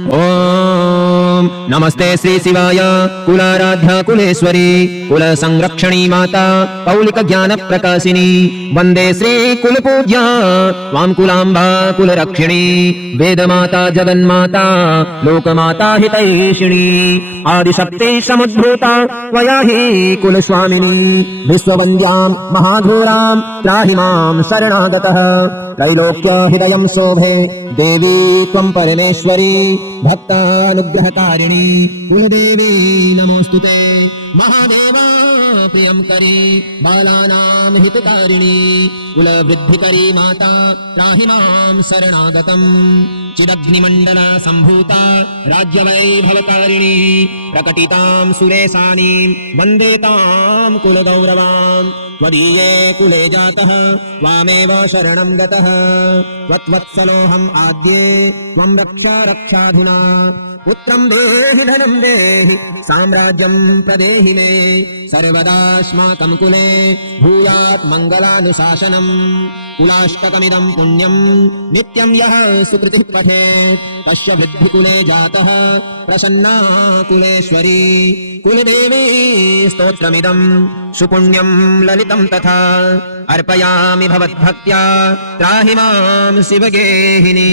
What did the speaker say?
ओम नमस्ते श्री शिवाय कुलाराध्या कुलेश्वरी कुल संरक्षणी माता कौलिक ज्ञान प्रकाशिनी वंदे श्री कुल पूज्या वाम कुलांबा कुल रक्षिणी वेद माता जगन्माता लोकमाता हितैषिणी आदिशक्ति समुद्भूता वया हि कुल स्वामिनी विश्ववन्द्यां महाघोरां त्राहि मां शरणागतः त्रैलोक्य हृदयं शोभे देवी त्वं परमेश्वरी भक्तानुग्रहकारिणी कुलदेवी नमोस्तुते महादेवा प्रियंकरी बालानां हितकारिणी कुलवृद्धिकरी माता त्राहि मां शरणागतम् चिदग्निमण्डला सम्भूता राज्यवैभवकारिणी प्रकटितां सुरेशानीं वन्दे तां कुलगौरवां त्वदीये कुले जातः त्वामेव शरणं गतः त्वत्वत्सलोऽहम् आद्ये त्वं रक्षाधुना पुत्रं देहि धनं देहि साम्राज्यं प्रदेहि मे सर्वदास्माकं कुले भूयात् मङ्गलानुशासनम् कुलाष्टकमिदं पुण्यं नित्यं यः सुकृतिः पठेत् तस्य वृद्धिकुले जातः प्रसन्ना कुलेश्वरी कुलदेवी स्तोत्रमिदं सुपुण्यं ललितं तथा अर्पयामि भवद्भक्त्या त्राहि मां शिवगेहिनी।